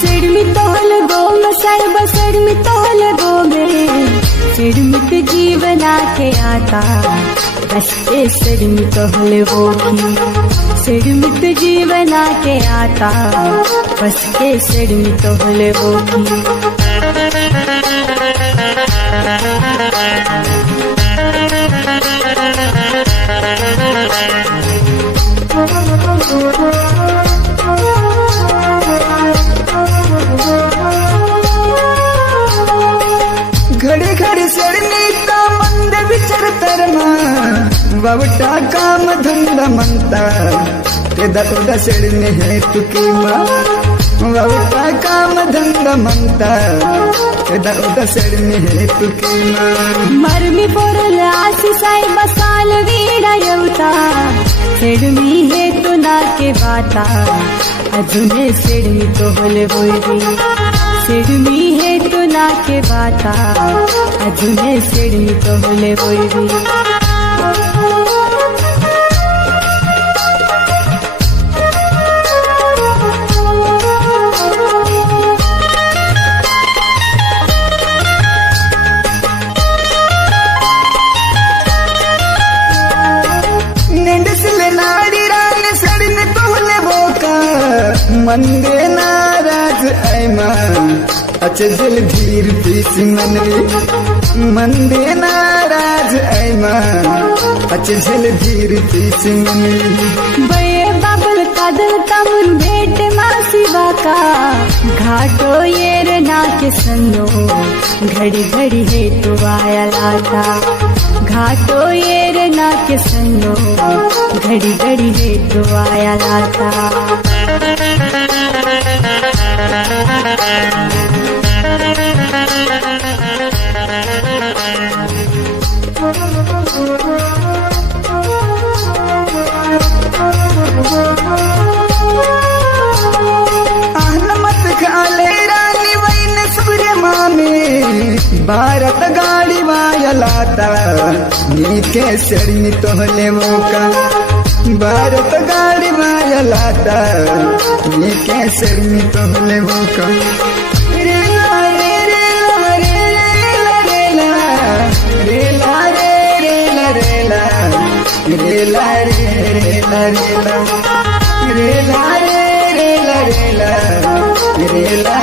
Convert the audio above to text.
सिडमी तोहल गोम सर्व सिडमी तोहल गोमे सिडमित जीवना के आता हस्ते सिडमी तोहल गोगी सिडमित जीवना के आता बस के सिडमी तोहल गोगी घड़ी घड़ी सड़नी का मंद विचर तरमा ववटा काम धंधा मनता ते दर्द सड़ने है तुकी माँ ववटा काम धंधा मनता ते दर्द सड़ने है तुकी माँ मरमी पोरल आशी साई बसाल वीड़ा यवता सिडमी है तो ना के बाता अजुने सिडमी तो होले बोली सिडमी है तो ना के बाता अजुने सिडमी तो होले बोली मंदे नाराज ऐमा अच्छा दिल धीर पीस मनवी मंदे नाराज ऐमा अच्छा दिल धीर पीस मनवी बये बबल कदल तमुन भेट मासी बाका घाटो येर ना के संगो घड़ी घड़ी है तो आया लाता घाटो येर ना के संगो घड़ी घड़ी है तो आया लाता मत खाले रानी वैन सूर्य मामे भारत गाड़ी वायलाता नीके सड़ी तोहले मौका भारत गाड़ी वायलाता नीके सड़ी तोहले मौका रेला रे रेला रे रेला रेला रेला रेला रेला रेला रेला रेला रेला रेला रेला